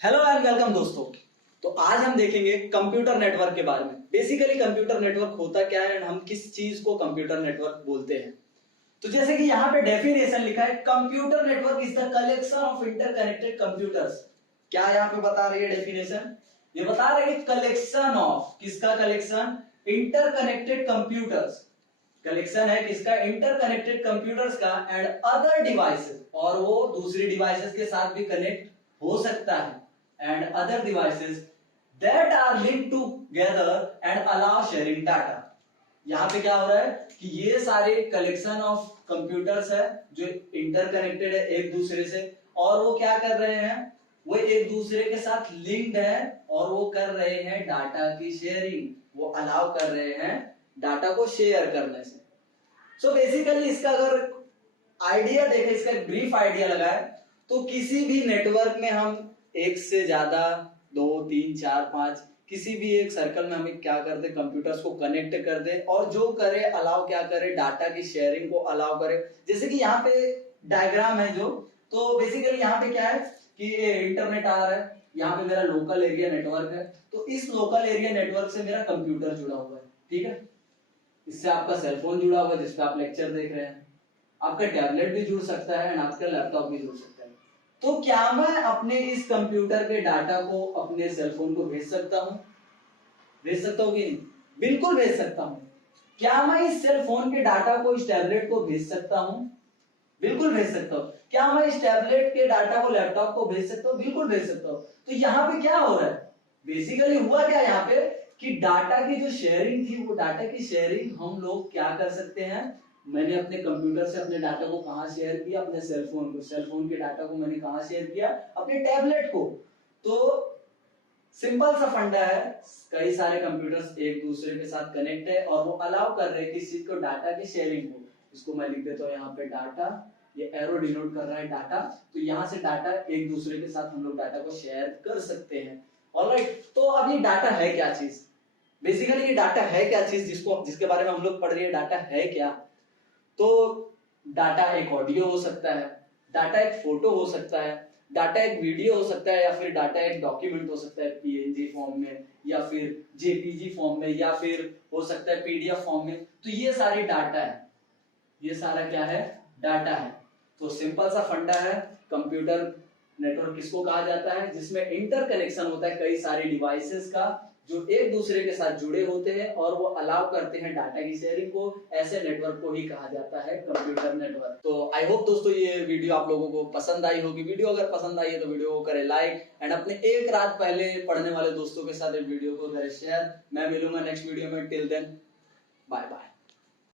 Hello and welcome दोस्तों। तो आज हम देखेंगे कंप्यूटर नेटवर्क के बारे में। बेसिकली कंप्यूटर नेटवर्क होता क्या है एंड हम किस चीज को कंप्यूटर नेटवर्क बोलते हैं। तो जैसे कि यहाँ पे डेफिनेशन लिखा है, computer network is the collection of interconnected computers. क्या यहाँ पे बता रही है डेफिनेशन? ये बता रही है कलेक्शन ऑफ, किसका कलेक्शन? Interconnected computers. कलेक्शन है किसका? इंटरकनेक्टेड कंप्यूटर्स का एंड अदर डिवाइसेस, और वो दूसरी डिवाइसेस के साथ भी कनेक्ट हो सकता है। And other devices that are linked together and allow sharing data. यहां पे क्या हो रहा है कि ये सारे कलेक्शन ऑफ कंप्यूटर्स है जो इंटरकनेक्टेड है एक दूसरे से, और वो क्या कर रहे हैं? वो एक दूसरे के साथ लिंक्ड है और वो कर रहे हैं डाटा की शेयरिंग। वो अलाउ कर रहे हैं डाटा को शेयर करने से। सो बेसिकली इसका अगर आइडिया देखें, इसका ब्रीफ आइडिया लगाए तो किसी भी नेटवर्क में हम एक से ज्यादा, 2, 3, 4, 5 किसी भी एक सर्कल में हमें क्या कर दे, कंप्यूटर्स को कनेक्ट कर दे, और जो करे अलाउ क्या करे, डाटा की शेयरिंग को अलाउ करे। जैसे कि यहाँ पे डायग्राम है जो, तो बेसिकली यहाँ पे क्या है कि इंटरनेट आ रहा है, यहाँ पे मेरा लोकल एरिया नेटवर्क है, तो इस लोकल एरिया नेटवर्क से मेरा कंप्यूटर जुड़ा हुआ है, ठीक है। इससे आपका सेलफोन जुड़ा हुआ है जिसपे आप लेक्चर देख रहे हैं, आपका टैबलेट भी जुड़ सकता है एंड आपका लैपटॉप भी जुड़ सकता है। तो क्या मैं अपने इस कंप्यूटर के डाटा को अपने सेलफोन को भेज सकता हूं? भेज सकता हूं कि नहीं? बिल्कुल भेज सकता हूं। क्या मैं इस सेलफोन के डाटा को इस टैबलेट को भेज सकता हूं? बिल्कुल भेज सकता हूं। क्या मैं इस टैबलेट के डाटा को लैपटॉप को भेज सकता हूं? बिल्कुल भेज सकता हूं। तो यहाँ पे क्या हो रहा है? बेसिकली हुआ क्या यहाँ पे कि डाटा की जो शेयरिंग थी, वो डाटा की शेयरिंग हम लोग क्या कर सकते हैं? मैंने अपने कंप्यूटर से अपने डाटा को कहां शेयर किया? अपने सेलफोन को। सेलफोन के डाटा को मैंने कहां शेयर किया? अपने टैबलेट को। तो सिंपल सा फंडा है, कई सारे कंप्यूटर्स एक दूसरे के साथ कनेक्ट है और वो अलाउ कर रहे हैं किसी चीज को, डाटा की शेयरिंग को। इसको मैं लिख देता हूं यहाँ पे डाटा, ये एरो डिनोट कर रहा है डाटा। तो यहाँ से डाटा एक दूसरे के साथ हम लोग डाटा को शेयर कर सकते हैं। ऑलराइट, तो अब ये डाटा है क्या चीज? बेसिकली ये डाटा है क्या चीज जिसके बारे में हम लोग पढ़ रहे हैं? डाटा है क्या? तो डाटा एक ऑडियो हो सकता है, डाटा एक फोटो हो सकता है, डाटा एक वीडियो हो सकता है, या फिर डाटा एक डॉक्यूमेंट हो सकता है पीएनजी फॉर्म में, या फिर जेपीजी फॉर्म में, या फिर हो सकता है पीडीएफ फॉर्म में। तो ये सारी डाटा है, ये सारा क्या है? डाटा है। तो सिंपल सा फंडा है, कंप्यूटर नेटवर्क किसको कहा जाता है? जिसमें इंटरकनेक्शन होता है कई सारे डिवाइसेस का जो एक दूसरे के साथ जुड़े होते हैं और वो अलाउ करते हैं डाटा की शेयरिंग को। ऐसे नेटवर्क को ही कहा जाता है कंप्यूटर नेटवर्क। तो आई होप दोस्तों ये वीडियो आप लोगों को पसंद आई होगी। वीडियो अगर पसंद आई है तो वीडियो को करें लाइक एंड अपने एक रात पहले पढ़ने वाले दोस्तों के साथ वीडियो को करें शेयर। मैं मिलूंगा नेक्स्ट वीडियो में। Till then bye bye.